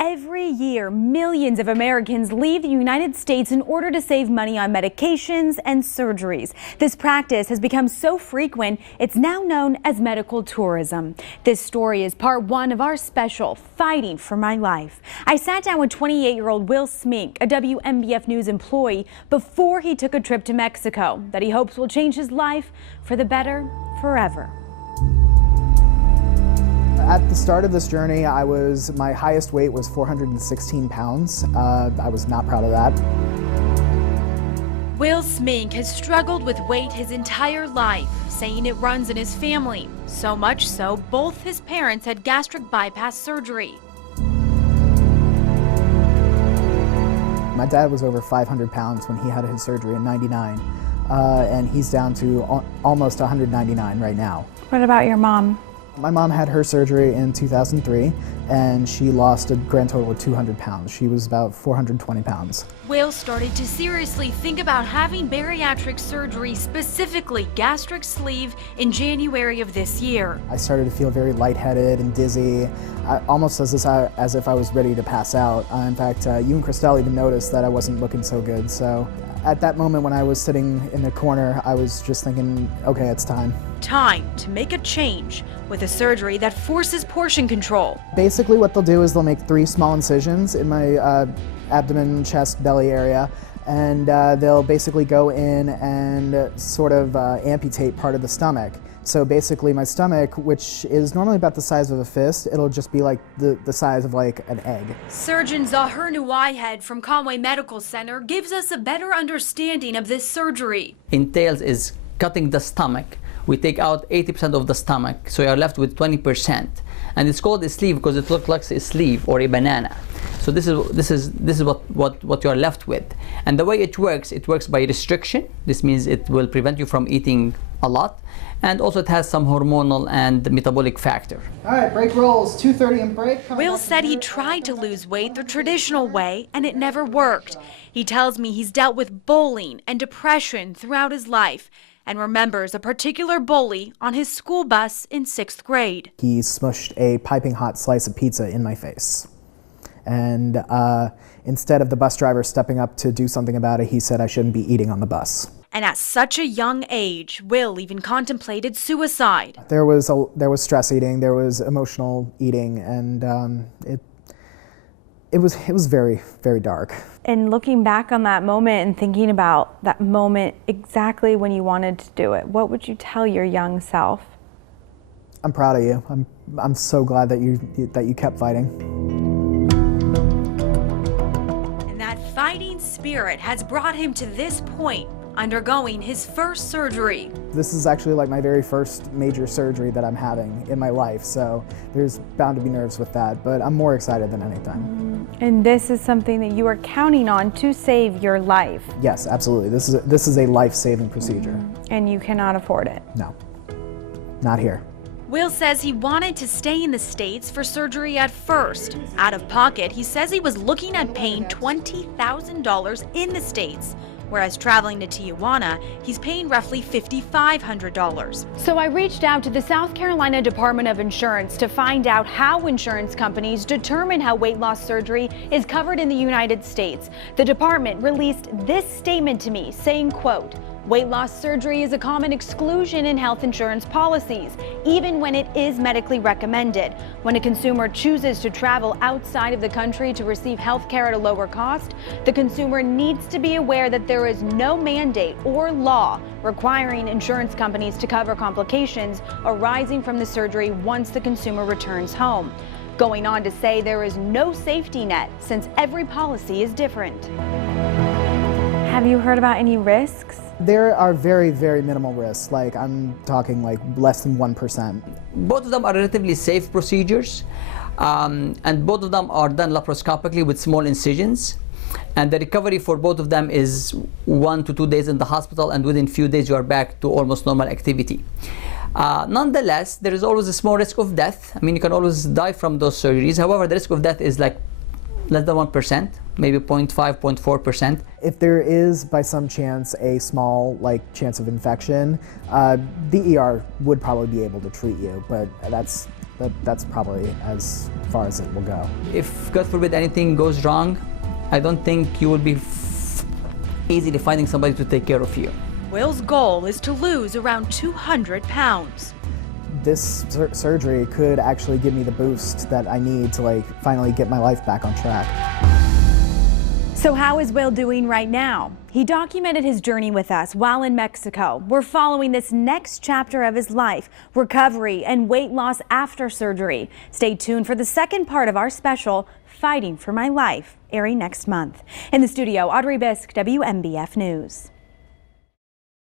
Every year, millions of Americans leave the United States in order to save money on medications and surgeries. This practice has become so frequent, it's now known as medical tourism. This story is part one of our special Fighting for My Life. I sat down with 28-year-old Will Smink, a WMBF News employee, before he took a trip to Mexico that he hopes will change his life for the better forever. At the start of this journey, my highest weight was 416 pounds. I was not proud of that. Will Smink has struggled with weight his entire life, saying it runs in his family. So much so, both his parents had gastric bypass surgery. My dad was over 500 pounds when he had his surgery in '99, and he's down to almost 199 right now. What about your mom? My mom had her surgery in 2003, and she lost a grand total of 200 pounds. She was about 420 pounds. Will started to seriously think about having bariatric surgery, specifically gastric sleeve, in January of this year. I started to feel very lightheaded and dizzy, almost as if I was ready to pass out. In fact, you and Christelle even noticed that I wasn't looking so good. So at that moment when I was sitting in the corner, I was just thinking, okay, it's time. Time to make a change with a surgery that forces portion control. Basically what they'll do is they'll make 3 small incisions in my abdomen, chest, belly area, and they'll basically go in and sort of amputate part of the stomach. So basically my stomach, which is normally about the size of a fist, it'll just be like the size of like an egg. Surgeon Zahir Nuwaihed from Conway Medical Center gives us a better understanding of this surgery. Entails is cutting the stomach. We take out 80% of the stomach, so you're left with 20%. And it's called a sleeve because it looks like a sleeve or a banana. So this is what you're left with. And the way it works by restriction. This means it will prevent you from eating a lot. And also it has some hormonal and metabolic factor. All right, break rolls, 2:30 and break. Will said he tried to lose weight the traditional way and it never worked. He tells me he's dealt with bullying and depression throughout his life and remembers a particular bully on his school bus in 6th grade. He smushed a piping hot slice of pizza in my face. And instead of the bus driver stepping up to do something about it, he said I shouldn't be eating on the bus. And at such a young age, Will even contemplated suicide. There was stress eating, there was emotional eating, and it was very, very dark. And looking back on that moment and thinking about that moment exactly when you wanted to do it, what would you tell your young self? I'm proud of you. I'm so glad that you kept fighting. And that fighting spirit has brought him to this point, undergoing his first surgery. This is actually like my very first major surgery that I'm having in my life, so there's bound to be nerves with that, but I'm more excited than anything. And this is something that you are counting on to save your life. Yes, absolutely. This is a life-saving procedure. And you cannot afford it. No, not here. Will says he wanted to stay in the States for surgery at first. Out of pocket, he says he was looking at paying $20,000 in the States. Whereas traveling to Tijuana, he's paying roughly $5,500. So I reached out to the South Carolina Department of Insurance to find out how insurance companies determine how weight loss surgery is covered in the United States. The department released this statement to me saying, quote, "Weight loss surgery is a common exclusion in health insurance policies, even when it is medically recommended. When a consumer chooses to travel outside of the country to receive health care at a lower cost, the consumer needs to be aware that there is no mandate or law requiring insurance companies to cover complications arising from the surgery once the consumer returns home." Going on to say there is no safety net since every policy is different. Have you heard about any risks? There are very, very minimal risks. Like I'm talking like less than 1%. Both of them are relatively safe procedures, and both of them are done laparoscopically with small incisions. And the recovery for both of them is 1 to 2 days in the hospital, and within a few days you are back to almost normal activity. Nonetheless, there is always a small risk of death. I mean, you can always die from those surgeries. However, the risk of death is like less than 1%, maybe 0.5, 0.4%. If there is, by some chance, a small chance of infection, the ER would probably be able to treat you, but that's that's probably as far as it will go. If, God forbid, anything goes wrong, I don't think you will be easily finding somebody to take care of you. Will's goal is to lose around 200 pounds. This surgery could actually give me the boost that I need to finally get my life back on track. So how is Will doing right now? He documented his journey with us while in Mexico. We're following this next chapter of his life, recovery and weight loss after surgery. Stay tuned for the second part of our special, Fighting for My Life, airing next month. In the studio, Audrey Biesk, WMBF News.